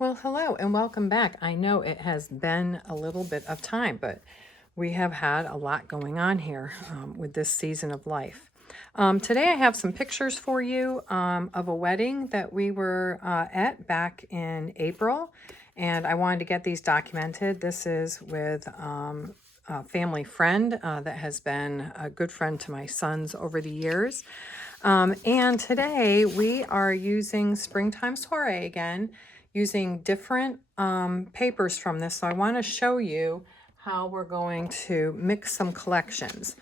Well, hello and welcome back. I know it has been a little bit of time, but we have had a lot going on here with this season of life. Today I have some pictures for you of a wedding that we were at back in April, and I wanted to get these documented. This is with a family friend that has been a good friend to my sons over the years. And today we are using Springtime Soiree again, using different papers from this. So I want to show you how we're going to mix some collections.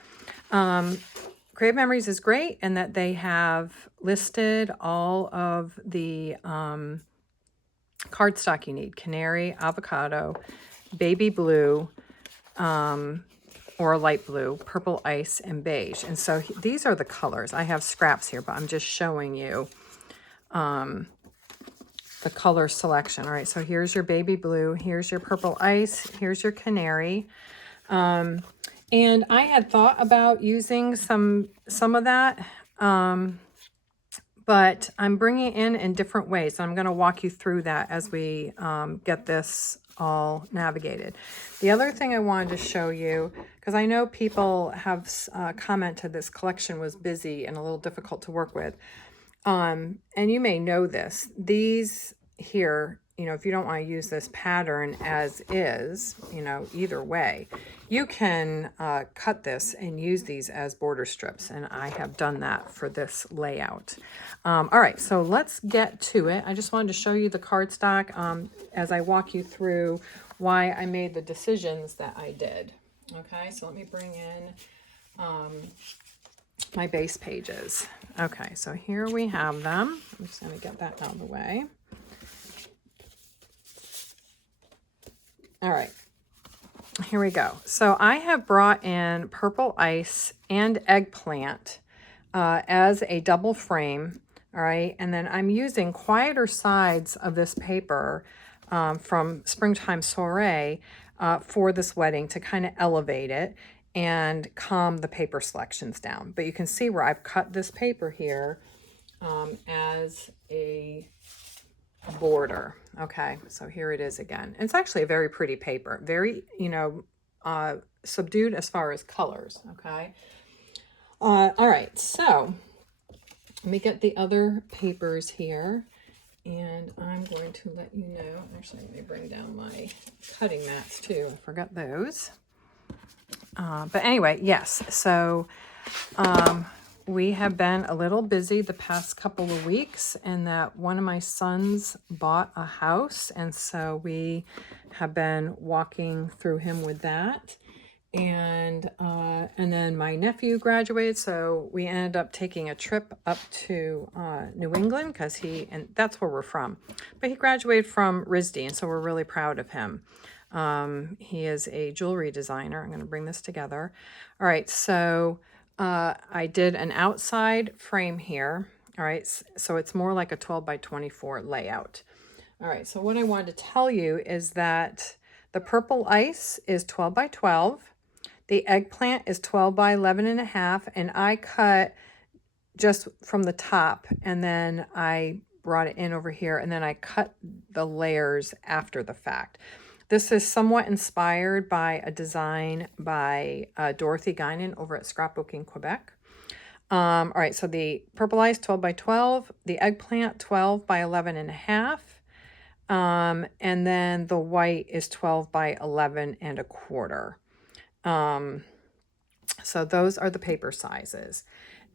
Creative Memories is great in that they have listed all of the cardstock you need: canary, avocado, baby blue, or a light blue, purple ice, and beige. And so these are the colors. I have scraps here, but I'm just showing you the color selection. All right, so here's your baby blue, here's your purple ice, here's your canary. And I had thought about using some of that, but I'm bringing it in different ways. I'm going to walk you through that as we get this all navigated. The other thing I wanted to show you, because I know people have commented this collection was busy and a little difficult to work with. And you may know this. These here, if you don't want to use this pattern as is, either way, you can cut this and use these as border strips. And I have done that for this layout. All right, so let's get to it. I just wanted to show you the cardstock as I walk you through why I made the decisions that I did. Okay, so let me bring in my base pages. Okay, so here we have them. I'm just going to get that out of the way. All right, here we go. So I have brought in purple ice and eggplant as a double frame. All right, and then I'm using quieter sides of this paper from Springtime Soiree for this wedding to kind of elevate it and calm the paper selections down. But you can see where I've cut this paper here as a border. Okay, so here it is again. It's actually a very pretty paper, very, subdued as far as colors. Okay. All right, so let me get the other papers here, and I'm going to let you know. Actually, let me bring down my cutting mats too. I forgot those. But anyway, yes, so we have been a little busy the past couple of weeks, and that one of my sons bought a house, and so we have been walking through him with that. And then my nephew graduated, so we ended up taking a trip up to New England because and that's where we're from. But he graduated from RISD, and so we're really proud of him. He is a jewelry designer. I'm going to bring this together. All right, so I did an outside frame here. All right, so it's more like a 12 by 24 layout. All right, so what I wanted to tell you is that the purple ice is 12 by 12. The eggplant is 12 by 11 and a half, and I cut just from the top, and then I brought it in over here, and then I cut the layers after the fact. This is somewhat inspired by a design by Dorothy Guinan over at Scrapbook in Quebec. All right, so the purple ice 12 by 12, the eggplant 12 by 11 and a half, and then the white is 12 by 11 and a quarter. So those are the paper sizes.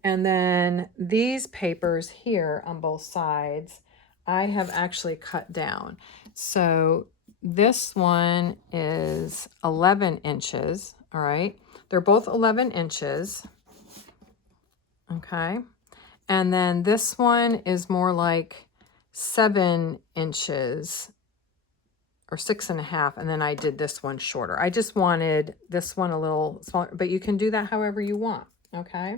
And then these papers here on both sides, I have actually cut down. So this one is 11 inches, all right? They're both 11 inches, okay? And then this one is more like 7 inches or 6.5, and then I did this one shorter. I just wanted this one a little smaller, but you can do that however you want, okay?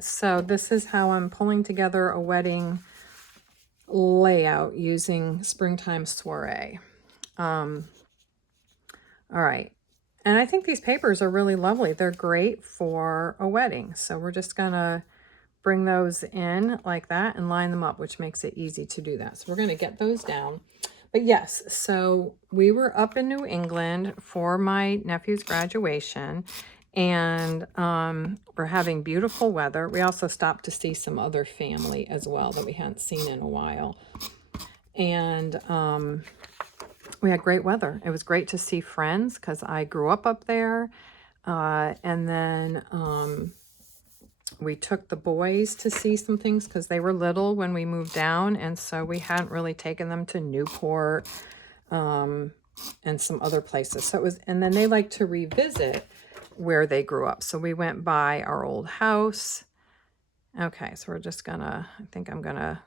So this is how I'm pulling together a wedding layout using Springtime Soiree. All right, and I think these papers are really lovely. They're great for a wedding. So we're just gonna bring those in like that and line them up, which makes it easy to do that. So we're going to get those down. But yes, so we were up in New England for my nephew's graduation, and we're having beautiful weather. We also stopped to see some other family as well that we hadn't seen in a while. And we had great weather. It was great to see friends because I grew up there. And then we took the boys to see some things because they were little when we moved down. And so we hadn't really taken them to Newport and some other places. So it was, and then they like to revisit where they grew up. So we went by our old house. Okay, so we're just gonna, I think I'm gonna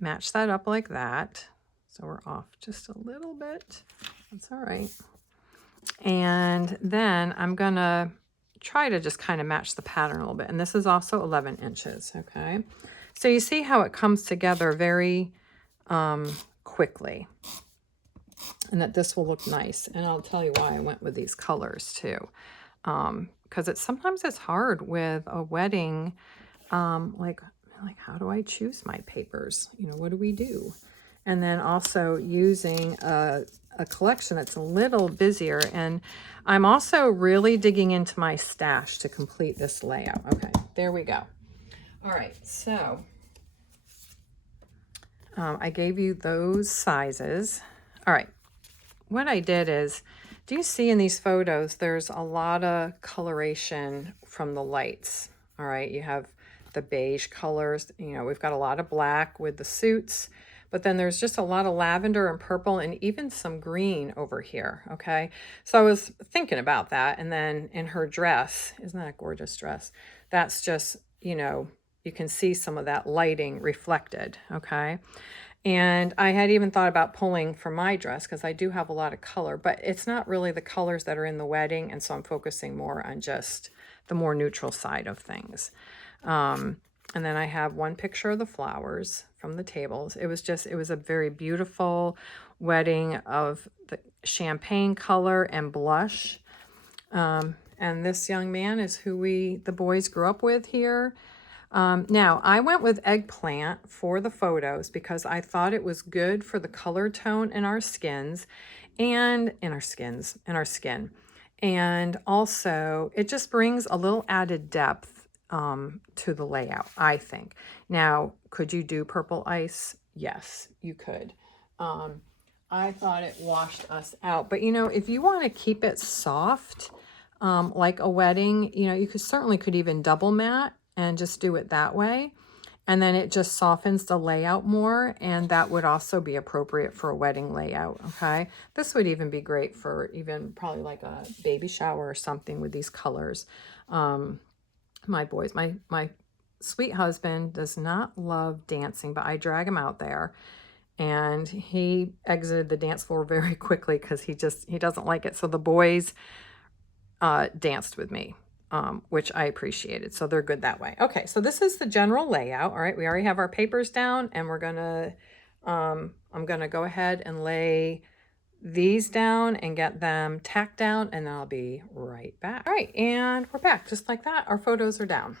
match that up like that. So we're off just a little bit. That's all right. And then I'm gonna try to just kind of match the pattern a little bit. And this is also 11 inches, okay? So you see how it comes together very quickly. And that this will look nice. And I'll tell you why I went with these colors too. Because sometimes it's hard with a wedding, like how do I choose my papers? You know, what do we do? And then also using a collection that's a little busier. And I'm also really digging into my stash to complete this layout. Okay, there we go. All right, so I gave you those sizes. All right, what I did is, do you see in these photos, there's a lot of coloration from the lights. All right, you have the beige colors, you know, we've got a lot of black with the suits, but then there's just a lot of lavender and purple and even some green over here, okay? So I was thinking about that, and then in her dress, isn't that a gorgeous dress? That's just, you know, you can see some of that lighting reflected, okay? And I had even thought about pulling for my dress because I do have a lot of color, but it's not really the colors that are in the wedding, and so I'm focusing more on just the more neutral side of things. And then I have one picture of the flowers from the tables. It was a very beautiful wedding of the champagne color and blush. And this young man is who the boys grew up with here. Now, I went with eggplant for the photos because I thought it was good for the color tone in our skins and in our skin. And also, it just brings a little added depth to the layout, I think. Now, could you do purple ice? Yes, you could. I thought it washed us out. But, you know, if you want to keep it soft, like a wedding, you know, you could even double mat and just do it that way. And then it just softens the layout more, and that would also be appropriate for a wedding layout, okay? This would even be great for even probably like a baby shower or something with these colors. My boys, my sweet husband does not love dancing, but I drag him out there, and he exited the dance floor very quickly because he doesn't like it. So the boys danced with me. Which I appreciated. So they're good that way. Okay, so this is the general layout. All right, we already have our papers down, and we're gonna, I'm gonna go ahead and lay these down and get them tacked down, and I'll be right back. All right, and we're back just like that. Our photos are down.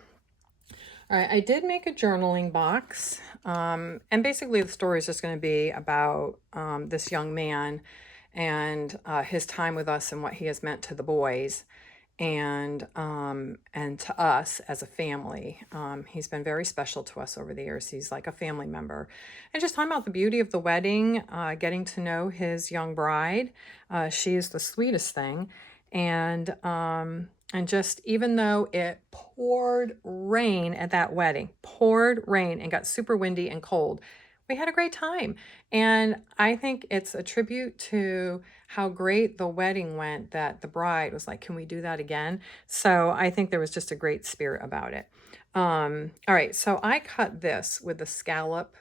All right, I did make a journaling box, and basically the story is just going to be about this young man and his time with us and what he has meant to the boys and to us as a family. He's been very special to us over the years. He's like a family member. And just talking about the beauty of the wedding, getting to know his young bride. She is the sweetest thing. And just even though it poured rain at that wedding, poured rain and got super windy and cold, we had a great time. And I think it's a tribute to how great the wedding went that the bride was like, can we do that again? So I think there was just a great spirit about it. All right, so I cut this with the scallop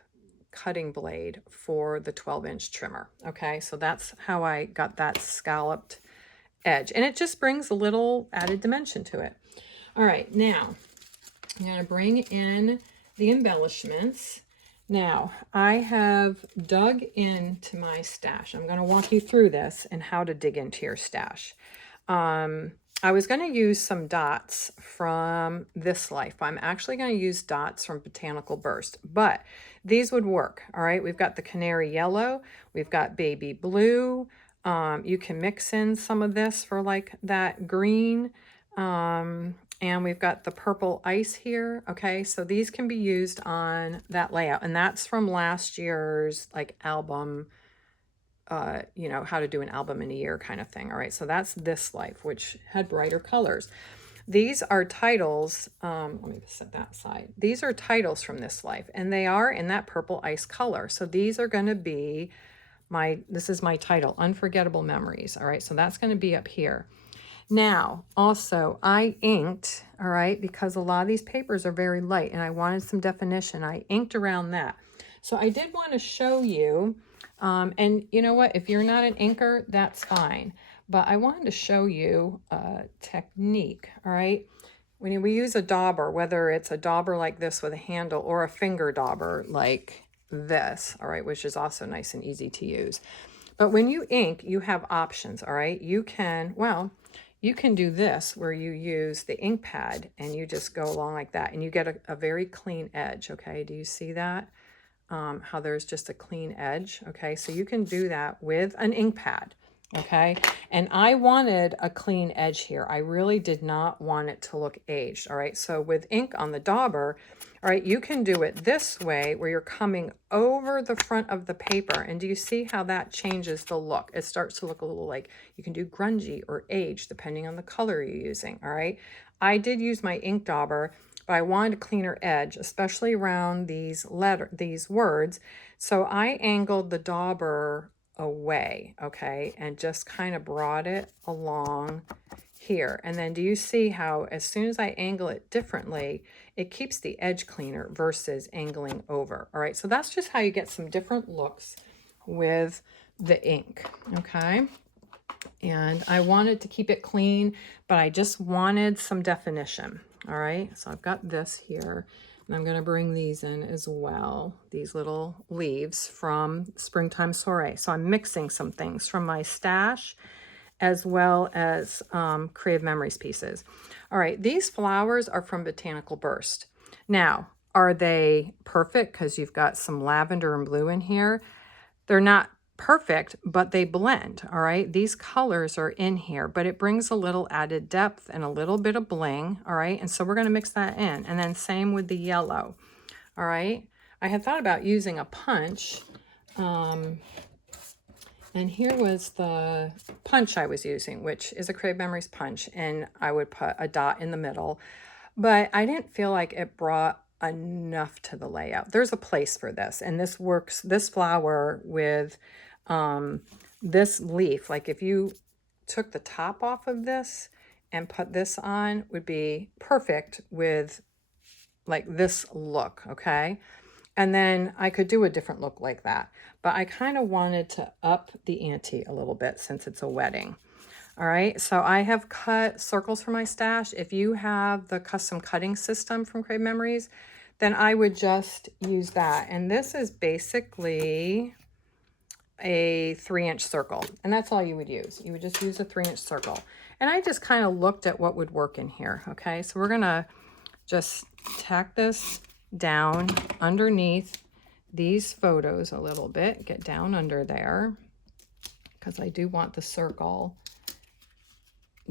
cutting blade for the 12-inch trimmer. Okay, so that's how I got that scalloped edge. And it just brings a little added dimension to it. All right, now I'm going to bring in the embellishments. Now, I have dug into my stash. I'm going to walk you through this and how to dig into your stash. I was going to use some dots from This Life. I'm actually going to use dots from Botanical Burst, but these would work. All right, we've got the canary yellow, we've got baby blue. You can mix in some of this for like that green. And we've got the purple ice here. Okay, so these can be used on that layout, and that's from last year's like album, you know, how to do an album in a year kind of thing. All right, so that's This Life, which had brighter colors. These are titles. Let me set that aside. These are titles from This Life, and they are in that purple ice color. So these are going to be this is my title, Unforgettable Memories. All right, so that's going to be up here. Now, also, I inked, all right, because a lot of these papers are very light and I wanted some definition. I inked around that. So I did want to show you, and you know what, if you're not an inker, that's fine. But I wanted to show you a technique, all right? When we use a dauber, whether it's a dauber like this with a handle or a finger dauber like this, all right, which is also nice and easy to use. But when you ink, you have options, all right? You can, well, you can do this where you use the ink pad and you just go along like that and you get a very clean edge, okay? Do you see that? How there's just a clean edge, okay? So you can do that with an ink pad, okay? And I wanted a clean edge here. I really did not want it to look aged, all right? So with ink on the dauber, all right, you can do it this way where you're coming over the front of the paper. And do you see how that changes the look? It starts to look a little like you can do grungy or aged depending on the color you're using, all right? I did use my ink dauber, but I wanted a cleaner edge, especially around these words. So I angled the dauber away, okay, and just kind of brought it along here. And then do you see how as soon as I angle it differently, it keeps the edge cleaner versus angling over. All right, so that's just how you get some different looks with the ink, okay? And I wanted to keep it clean, but I just wanted some definition. All right, so I've got this here, and I'm going to bring these in as well, these little leaves from Springtime Soiree. So I'm mixing some things from my stash as well as Creative Memories pieces. All right, these flowers are from Botanical Burst. Now, are they perfect because you've got some lavender and blue in here? They're not perfect, but they blend, all right? These colors are in here, but it brings a little added depth and a little bit of bling, all right? And so we're going to mix that in. And then same with the yellow, all right? I had thought about using a punch, and here was the punch I was using, which is a Creative Memories punch, and I would put a dot in the middle, but I didn't feel like it brought enough to the layout. There's a place for this, and this works, this flower with this leaf. Like if you took the top off of this and put this on, would be perfect with like this look, okay? And then I could do a different look like that. But I kind of wanted to up the ante a little bit since it's a wedding. All right, so I have cut circles for my stash. If you have the custom cutting system from Creative Memories, then I would just use that. And this is basically a 3-inch circle. And that's all you would use. You would just use a 3-inch circle. And I just kind of looked at what would work in here. Okay, so we're going to just tack this down underneath these photos a little bit. Get down under there because I do want the circle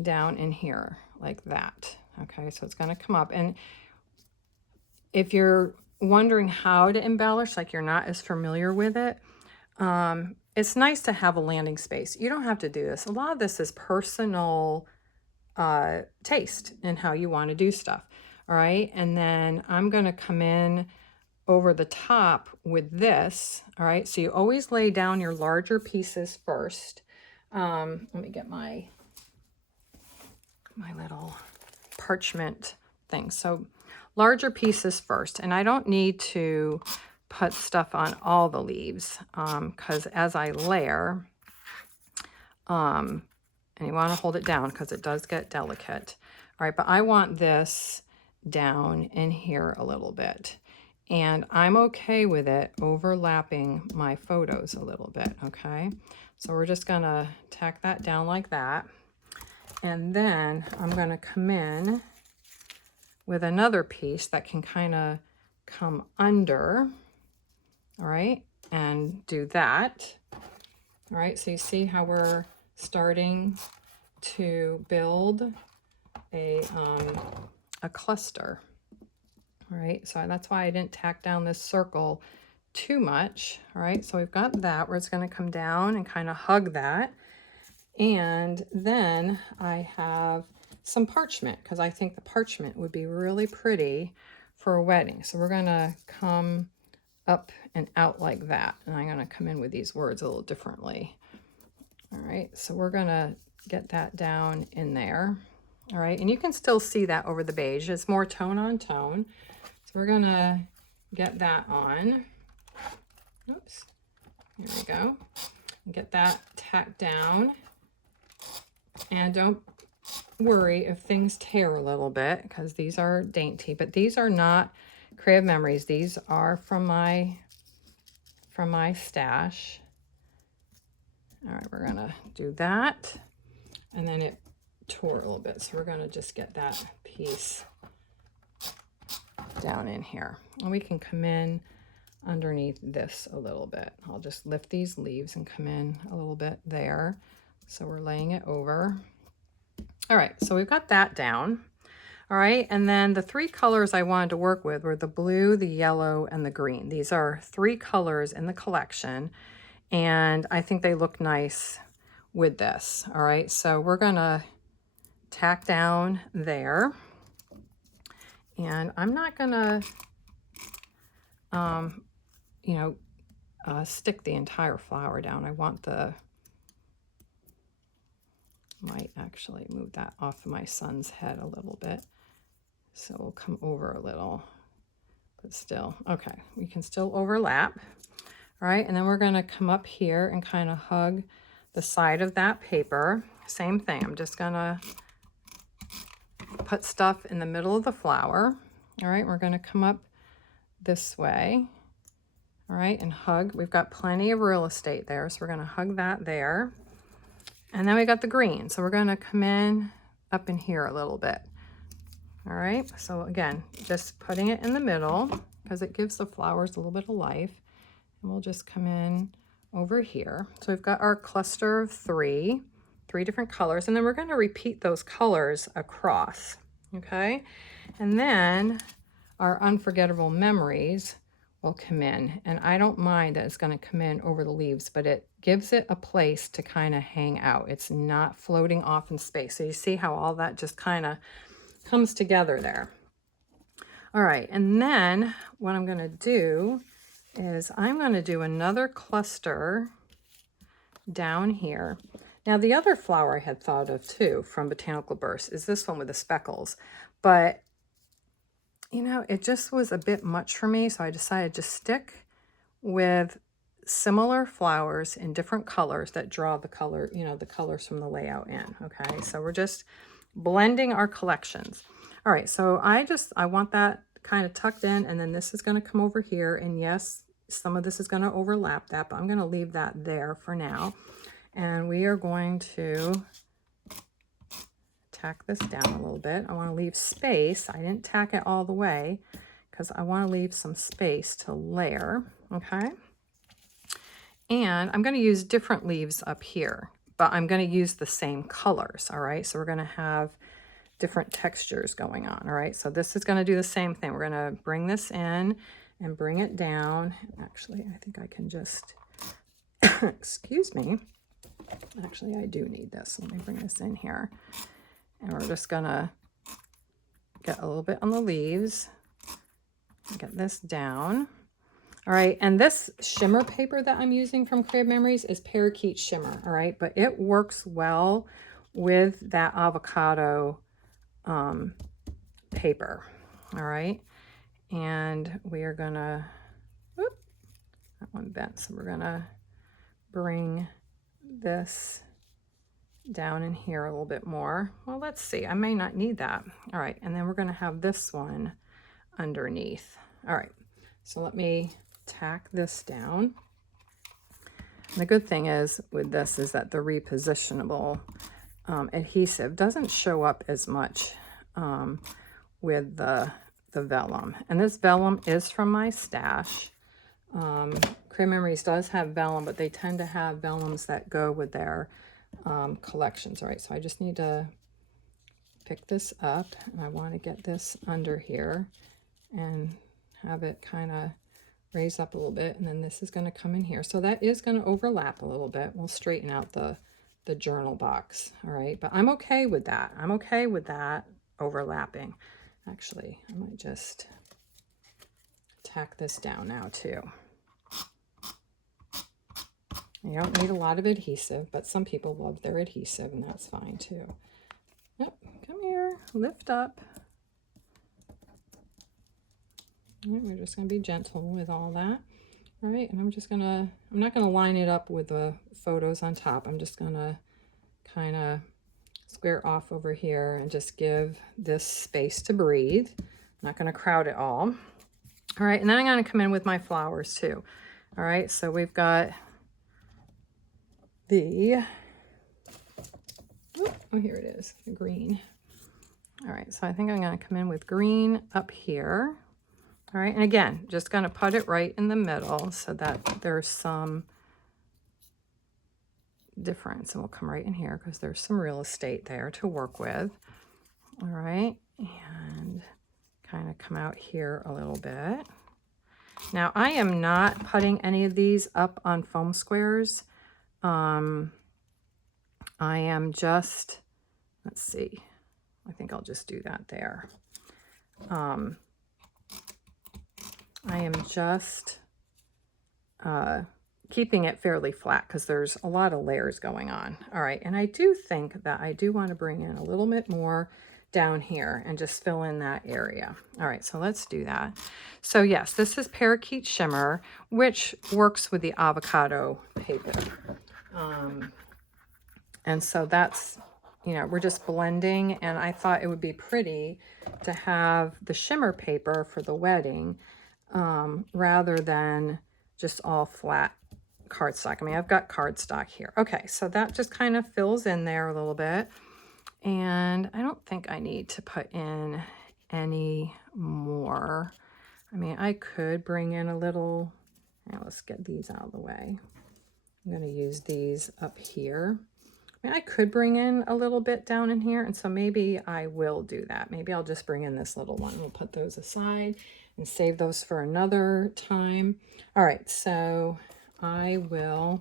down in here like that. Okay, so it's going to come up. And if you're wondering how to embellish, like you're not as familiar with it, it's nice to have a landing space. You don't have to do this. A lot of this is personal taste and how you want to do stuff. All right, and then I'm going to come in over the top with this. All right, so you always lay down your larger pieces first. Let me get my little parchment thing. So larger pieces first, and I don't need to put stuff on all the leaves because as I layer, and you want to hold it down because it does get delicate. All right, but I want this down in here a little bit, and I'm okay with it overlapping my photos a little bit. Okay, so we're just gonna tack that down like that. And then I'm going to come in with another piece that can kind of come under, all right, and do that. All right, so you see how we're starting to build a cluster. All right, so that's why I didn't tack down this circle too much. All right, so we've got that where it's going to come down and kind of hug that. And then I have some parchment, because I think the parchment would be really pretty for a wedding. So we're going to come up and out like that. And I'm going to come in with these words a little differently. All right, so we're going to get that down in there. All right, and you can still see that over the beige. It's more tone on tone. So we're going to get that on. Oops, here we go. Get that tacked down. And don't worry if things tear a little bit, because these are dainty, but these are not Creative Memories. These are from my stash. All right, we're gonna do that. And then it tore a little bit, so we're gonna just get that piece down in here. And we can come in underneath this a little bit. I'll just lift these leaves and come in a little bit there. So we're laying it over. All right, so we've got that down. All right, and then the three colors I wanted to work with were the blue, the yellow, and the green. These are 3 colors in the collection, and I think they look nice with this. All right, so we're gonna tack down there. And I'm not gonna, stick the entire flower down. I want might actually move that off of my son's head a little bit. So we'll come over a little, but still, okay, we can still overlap. All right, and then we're gonna come up here and kind of hug the side of that paper. Same thing, I'm just gonna put stuff in the middle of the flower. All right, we're gonna come up this way. All right, and hug. We've got plenty of real estate there, so we're gonna hug that there. And then we got the green, so we're gonna come in up in here a little bit. All right, so again, just putting it in the middle because it gives the flowers a little bit of life. And we'll just come in over here. So we've got our cluster of three different colors, and then we're gonna repeat those colors across, okay? And then our unforgettable memories will come in, and I don't mind that it's going to come in over the leaves, but it gives it a place to kind of hang out. It's not floating off in space. So you see how all that just kind of comes together there. All right, and then what I'm going to do is I'm going to do another cluster down here. Now the other flower I had thought of too from Botanical Burst is this one with the speckles, but you know, it just was a bit much for me, so I decided to stick with similar flowers in different colors that draw the color, you know, the colors from the layout in, okay? So we're just blending our collections. All right, so I want that kind of tucked in, and then this is gonna come over here, and yes, some of this is gonna overlap that, but I'm gonna leave that there for now. And we are going to tack this down a little bit. I want to leave space. I didn't tack it all the way because I want to leave some space to layer, okay? And I'm going to use different leaves up here, but I'm going to use the same colors, all right? So we're going to have different textures going on, all right? So this is going to do the same thing. We're going to bring this in and bring it down. Actually, I think I can just, excuse me. Actually, I do need this. Let me bring this in here. And we're just gonna get a little bit on the leaves, get this down. All right, and this shimmer paper that I'm using from Creative Memories is Parakeet Shimmer, all right? But it works well with that avocado paper, all right? And we are gonna, whoop, that one bent, so we're gonna bring this down in here a little bit more. Well, let's see, I may not need that. All right, and then we're going to have this one underneath. All right, so let me tack this down. And the good thing is with this is that they're repositionable adhesive doesn't show up as much with the vellum. And this vellum is from my stash. Creative Memories does have vellum, but they tend to have vellums that go with their collections. All right, so I just need to pick this up, and I want to get this under here and have it kind of raise up a little bit, and then this is going to come in here. So that is going to overlap a little bit. We'll straighten out the journal box. All right, but I'm okay with that. I'm okay with that overlapping. Actually, I might just tack this down now too. You don't need a lot of adhesive, but some people love their adhesive, and that's fine too. Yep, come here, lift up. Right, we're just going to be gentle with all that. All right, and I'm not going to line it up with the photos on top. I'm just going to kind of square off over here and just give this space to breathe. I'm not going to crowd it all. All right, and then I'm going to come in with my flowers too. All right, so we've got the, oh, here it is, the green. All right, so I think I'm going to come in with green up here. All right, and again, just going to put it right in the middle so that there's some difference. And we'll come right in here because there's some real estate there to work with. All right, and kind of come out here a little bit. Now, I am not putting any of these up on foam squares. I am just, let's see, I think I'll just do that there. I am just keeping it fairly flat because there's a lot of layers going on. All right, and I do think that I do want to bring in a little bit more down here and just fill in that area. All right, so let's do that. So yes, this is Parakeet Shimmer, which works with the avocado paper. And so that's, you know, we're just blending, and I thought it would be pretty to have the shimmer paper for the wedding rather than just all flat cardstock. I mean, I've got cardstock here. Okay, so that just kind of fills in there a little bit. And I don't think I need to put in any more. I mean, I could bring in a little, now let's get these out of the way. I'm going to use these up here. I mean, I could bring in a little bit down in here, and so maybe I will do that. Maybe I'll just bring in this little one. We'll put those aside and save those for another time. All right, so I will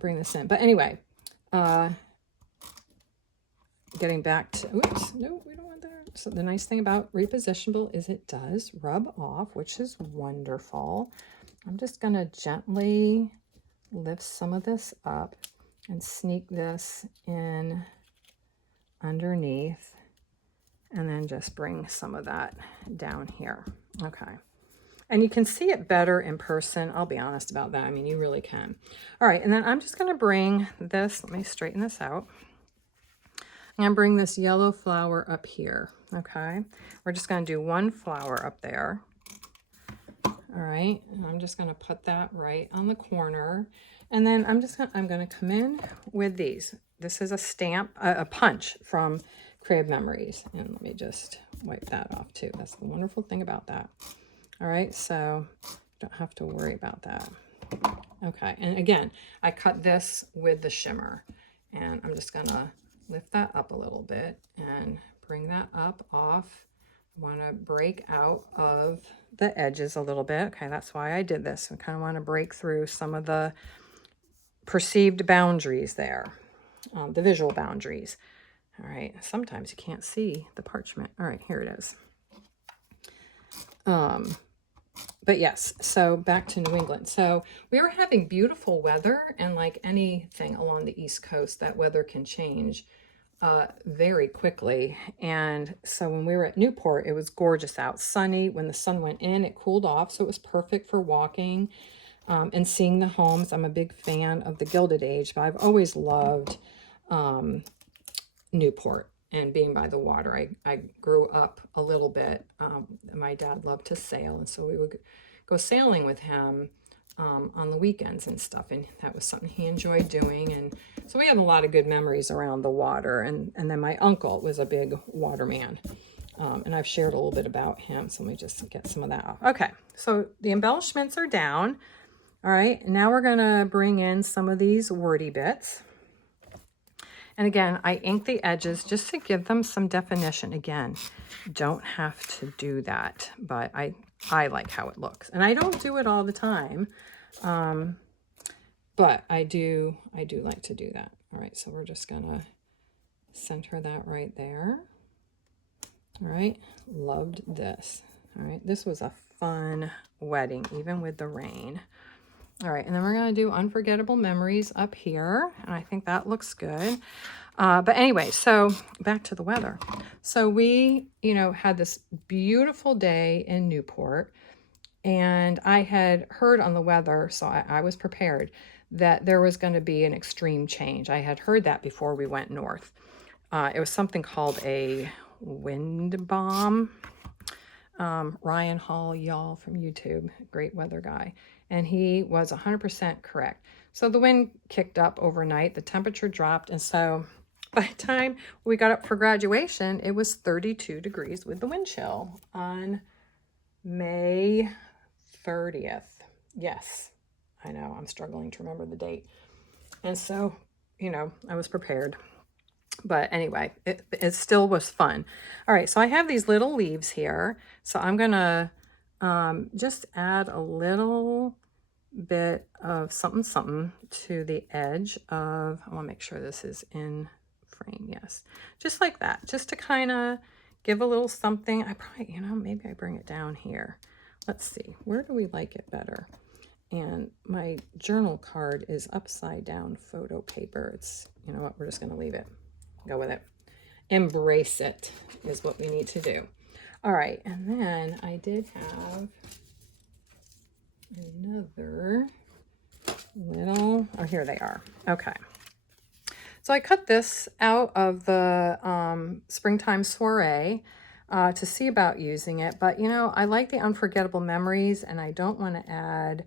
bring this in. But anyway, getting back to, oops, no, we don't want that. So the nice thing about repositionable is it does rub off, which is wonderful. I'm just going to gently lift some of this up and sneak this in underneath, and then just bring some of that down here. Okay. And you can see it better in person. I'll be honest about that. I mean, you really can. All right, and then I'm just going to bring this, let me straighten this out. I'm going to bring this yellow flower up here, okay? We're just going to do one flower up there. All right, and I'm just going to put that right on the corner. And then I'm going to come in with these. This is a stamp, a punch from Creative Memories. And let me just wipe that off too. That's the wonderful thing about that. All right, so don't have to worry about that. Okay, and again, I cut this with the shimmer. And I'm just going to lift that up a little bit and bring that up off. I want to break out of the edges a little bit. Okay, that's why I did this. I kind of want to break through some of the perceived boundaries there, the visual boundaries. All right, sometimes you can't see the parchment. All right, here it is. But yes, so back to New England. So we were having beautiful weather, and like anything along the East Coast, that weather can change very quickly. And so when we were at Newport, it was gorgeous out, sunny. When the sun went in, it cooled off, so it was perfect for walking and seeing the homes. I'm a big fan of the Gilded Age, but I've always loved Newport and being by the water. I grew up a little bit. My dad loved to sail, and so we would go sailing with him on the weekends and stuff, and that was something he enjoyed doing. And so we have a lot of good memories around the water. And then my uncle was a big waterman, and I've shared a little bit about him, so let me just get some of that off. Okay, so the embellishments are down. All right, now we're gonna bring in some of these wordy bits. And again, I ink the edges just to give them some definition. Again, don't have to do that, but I like how it looks. And I don't do it all the time, but I do like to do that. All right, so we're just gonna center that right there. All right, loved this. All right, this was a fun wedding, even with the rain. All right, and then we're going to do Unforgettable Memories up here, and I think that looks good. But anyway, so back to the weather. So we, had this beautiful day in Newport, and I had heard on the weather, so I was prepared, that there was going to be an extreme change. I had heard that before we went north. It was something called a wind bomb. Ryan Hall, y'all from YouTube, great weather guy. And he was 100% correct. So the wind kicked up overnight, the temperature dropped. And so by the time we got up for graduation, it was 32 degrees with the wind chill on May 30th. Yes, I know, I'm struggling to remember the date. And so, I was prepared. But anyway, it still was fun. All right, so I have these little leaves here. So I'm going to just add a little bit of something to the edge of, I want to make sure this is in frame. Yes, just like that, just to kind of give a little something. I probably, maybe I bring it down here. Let's see, where do we like it better? And my journal card is upside down photo paper. It's, you know what, we're just going to leave it. Go with it. Embrace it is what we need to do. All right, and then I did have another little, oh, here they are. Okay. So I cut this out of the Springtime Soiree to see about using it, but I like the Unforgettable Memories, and I don't want to add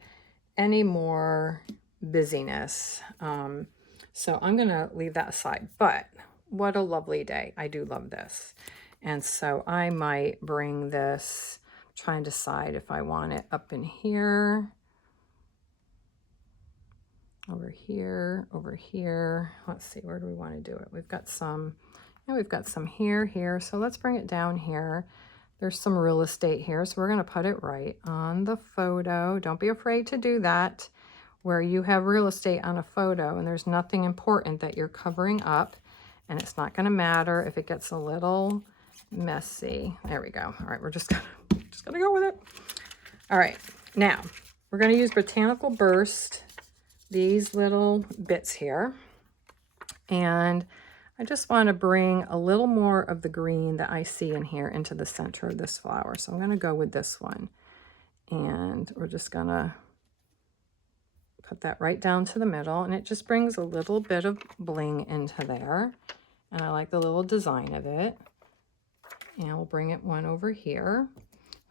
any more busyness. So I'm going to leave that aside, but what a lovely day. I do love this. And so I might bring this, try and decide if I want it up in here, over here. Let's see, where do we want to do it? We've got some, here. So let's bring it down here. There's some real estate here. So we're going to put it right on the photo. Don't be afraid to do that where you have real estate on a photo and there's nothing important that you're covering up. And it's not going to matter if it gets a little messy. There we go. All right, we're just gonna go with it. All right, now we're going to use Botanical Burst, these little bits here. And I just want to bring a little more of the green that I see in here into the center of this flower. So I'm going to go with this one. And we're just going to put that right down to the middle, and it just brings a little bit of bling into there. And I like the little design of it. And we'll bring it one over here.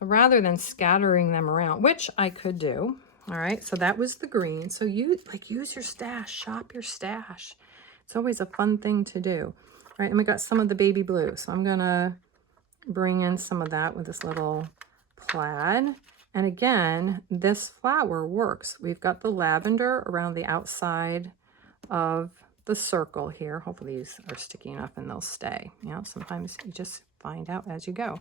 Rather than scattering them around, which I could do. All right, so that was the green. So you use your stash, shop your stash. It's always a fun thing to do. All right, and we got some of the baby blue. So I'm gonna bring in some of that with this little plaid. And again, this flower works. We've got the lavender around the outside of the circle here. Hopefully these are sticky enough and they'll stay. Sometimes you just find out as you go.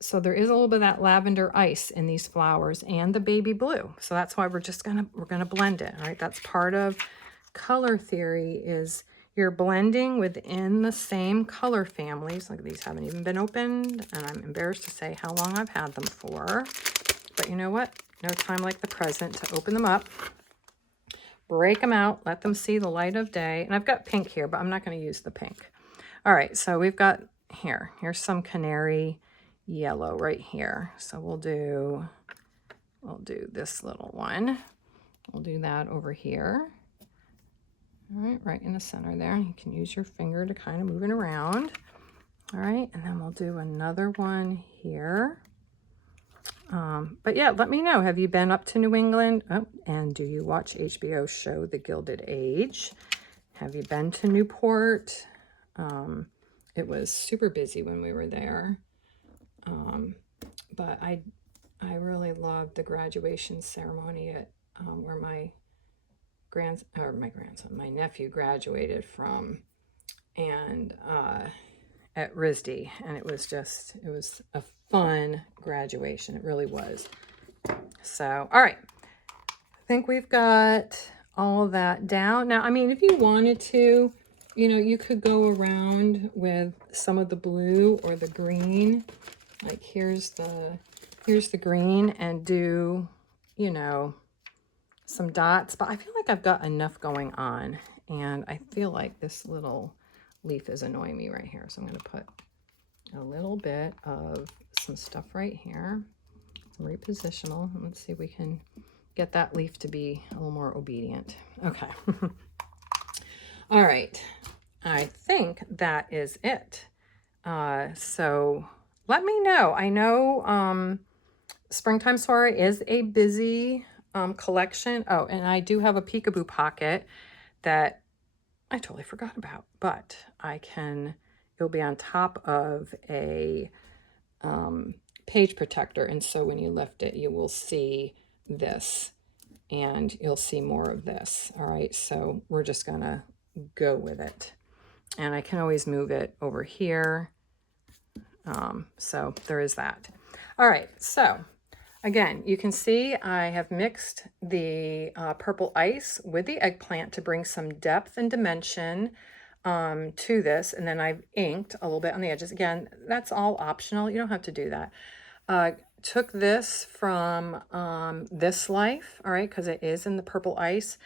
So there is a little bit of that lavender ice in these flowers and the baby blue. So that's why we're gonna blend it. All right, that's part of color theory, is you're blending within the same color families. Like these haven't even been opened, and I'm embarrassed to say how long I've had them for. But you know what? No time like the present to open them up, break them out, let them see the light of day. And I've got pink here, but I'm not going to use the pink. All right, so we've got here's some canary yellow right here. So we'll do this little one. We'll do that over here. All right, right in the center there. You can use your finger to kind of move it around. All right, and then we'll do another one here. But yeah, let me know. Have you been up to New England? Oh, and do you watch HBO's show, The Gilded Age? Have you been to Newport? It was super busy when we were there. But I really loved the graduation ceremony at where my nephew graduated from, and at RISD, and it was a fun graduation. It really was. So, all right. I think we've got all that down. Now, I mean, if you wanted to, you know, you could go around with some of the blue or the green. Like here's the green, and do, you know, some dots. But I feel like I've got enough going on, and I feel like this little leaf is annoying me right here. So I'm going to put a little bit of some stuff right here, some repositional. Let's see if we can get that leaf to be a little more obedient. Okay. All right. I think that is it. So let me know. I know Springtime Soiree is a busy collection. Oh, and I do have a peekaboo pocket that I totally forgot about, but it'll be on top of a page protector. And so when you lift it, you will see this, and you'll see more of this. All right, so we're just gonna go with it, and I can always move it over here. So there is that. All right, so again, you can see I have mixed the purple ice with the eggplant to bring some depth and dimension to this, and then I've inked a little bit on the edges. Again, that's all optional. You don't have to do that. Took this from This Life, all right, because it is in the purple ice.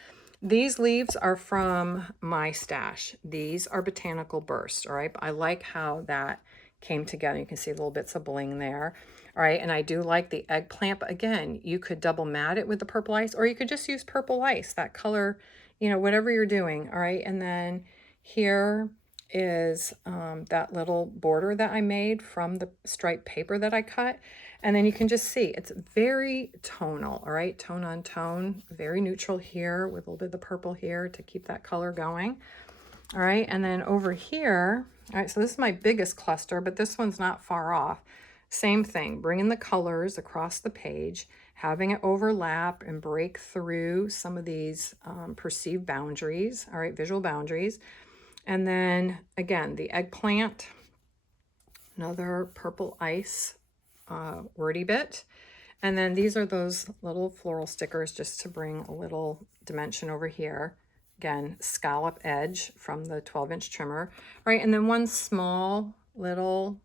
These leaves are from my stash. These are Botanical Burst, all right? I like how that came together. You can see little bits of bling there, all right? And I do like the eggplant, but again, you could double mat it with the purple ice, or you could just use purple ice, that color, you know, whatever you're doing, all right? And then here is that little border that I made from the striped paper that I cut. And then you can just see it's very tonal, all right? Tone on tone, very neutral here with a little bit of the purple here to keep that color going. All right, and then over here, all right, so this is my biggest cluster, but this one's not far off. Same thing, bringing the colors across the page, having it overlap and break through some of these perceived boundaries, all right, visual boundaries. And then again, the eggplant, another purple ice wordy bit. And then these are those little floral stickers just to bring a little dimension over here. Again, scallop edge from the 12-inch trimmer. All right, and then one small little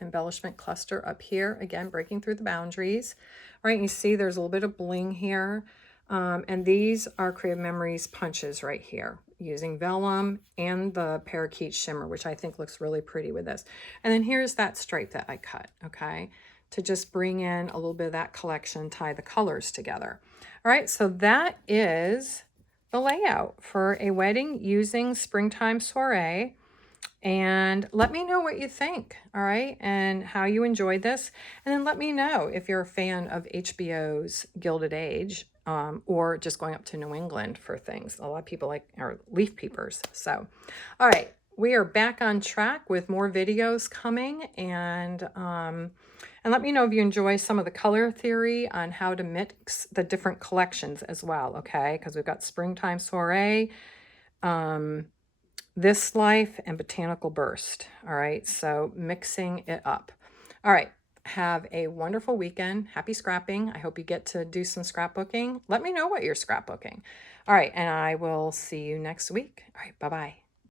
embellishment cluster up here, again, breaking through the boundaries. All right, and you see there's a little bit of bling here. And these are Creative Memories punches right here, using vellum and the parakeet shimmer, which I think looks really pretty with this. And then here's that stripe that I cut, okay, to just bring in a little bit of that collection, tie the colors together. All right, so that is the layout for a wedding using Springtime Soiree. And let me know what you think, all right, and how you enjoyed this. And then let me know if you're a fan of HBO's Gilded Age, or just going up to New England for things. A lot of people like our leaf peepers. So, all right, we are back on track with more videos coming, and let me know if you enjoy some of the color theory on how to mix the different collections as well, okay? Because we've got Springtime Soiree, This Life, and Botanical Burst, all right? So mixing it up. All right, have a wonderful weekend. Happy scrapping. I hope you get to do some scrapbooking. Let me know what you're scrapbooking. All right, and I will see you next week. All right, bye-bye.